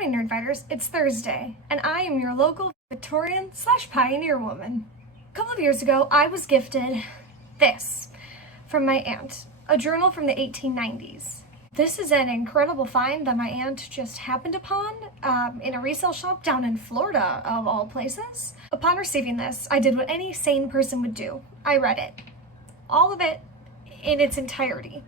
morning, Nerdfighters. It's Thursday, and I am your local Victorian/pioneer woman. A couple of years ago, I was gifted this from my aunt, a journal from the 1890s. This is an incredible find that my aunt just happened upon in a resale shop down in Florida, of all places. Upon receiving this, I did what any sane person would do. I read it. All of it in its entirety.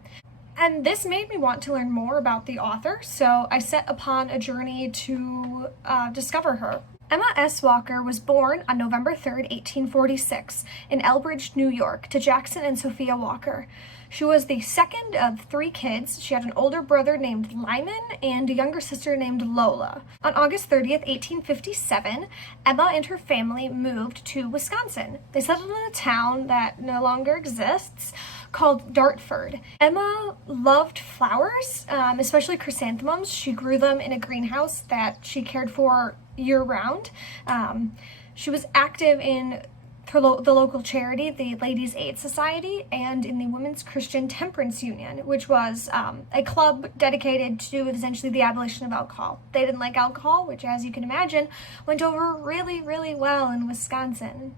And this made me want to learn more about the author, so I set upon a journey to discover her. Emma S. Walker was born on November 3rd, 1846, in Elbridge, New York, to Jackson and Sophia Walker. She was the second of 3 kids. She had an older brother named Lyman and a younger sister named Lola. On August 30th, 1857, Emma and her family moved to Wisconsin. They settled in a town that no longer exists called Dartford. Emma loved flowers, especially chrysanthemums. She grew them in a greenhouse that she cared for year-round. She was active in the local charity, the Ladies' Aid Society, and in the Women's Christian Temperance Union, which was a club dedicated to essentially the abolition of alcohol. They didn't like alcohol, which, as you can imagine, went over really, really well in Wisconsin.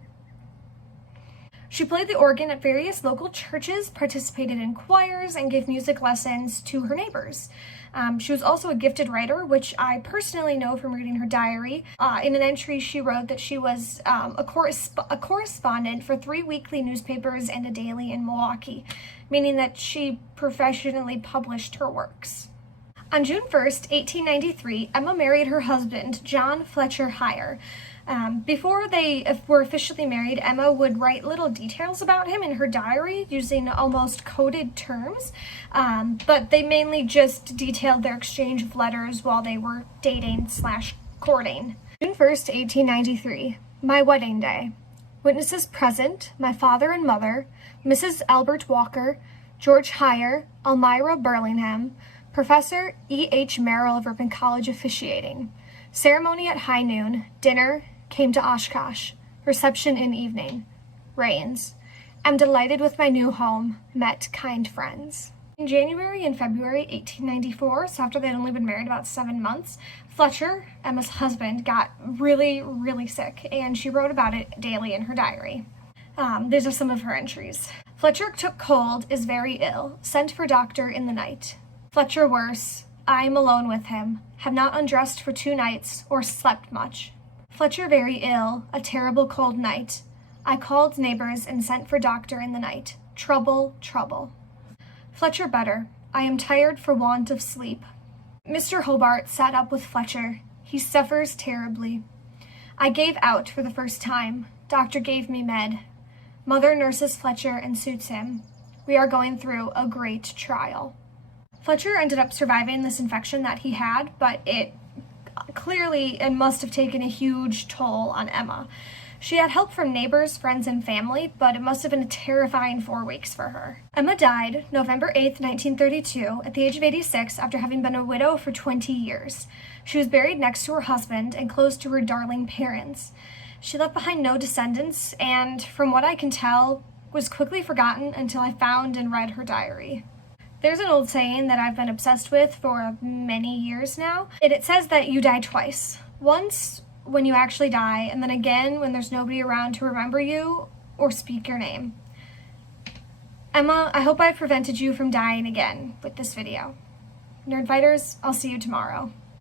She played the organ at various local churches, participated in choirs, and gave music lessons to her neighbors. She was also a gifted writer, which I personally know from reading her diary. In an entry, she wrote that she was a correspondent for 3 weekly newspapers and a daily in Milwaukee, meaning that she professionally published her works. On June 1st, 1893, Emma married her husband, John Fletcher Hire. Before they were officially married, Emma would write little details about him in her diary using almost coded terms, but they mainly just detailed their exchange of letters while they were dating/courting. June 1st, 1893, my wedding day. Witnesses present, my father and mother, Mrs. Albert Walker, George Hire, Elmira Burlingham, Professor E.H. Merrill of Ripon College officiating. Ceremony at high noon, dinner, came to Oshkosh. Reception in evening. Rains. Am delighted with my new home. Met kind friends. In January and February 1894, so after they'd only been married about 7 months, Fletcher, Emma's husband, got really, really sick, and she wrote about it daily in her diary. These are some of her entries. Fletcher took cold, is very ill. Sent for doctor in the night. Fletcher worse. I am alone with him. Have not undressed for 2 nights, or slept much. Fletcher very ill, a terrible cold night. I called neighbors and sent for doctor in the night. Trouble, trouble. Fletcher better. I am tired for want of sleep. Mr. Hobart sat up with Fletcher. He suffers terribly. I gave out for the first time. Doctor gave me med. Mother nurses Fletcher and suits him. We are going through a great trial. Fletcher ended up surviving this infection that he had, but it clearly and must have taken a huge toll on Emma. She had help from neighbors, friends, and family, but it must have been a terrifying 4 weeks for her. Emma died November 8th, 1932, at the age of 86 after having been a widow for 20 years. She was buried next to her husband and close to her darling parents. She left behind no descendants and, from what I can tell, was quickly forgotten until I found and read her diary. There's an old saying that I've been obsessed with for many years now, and it says that you die twice. Once when you actually die, and then again when there's nobody around to remember you or speak your name. Emma, I hope I've prevented you from dying again with this video. Nerdfighters, I'll see you tomorrow.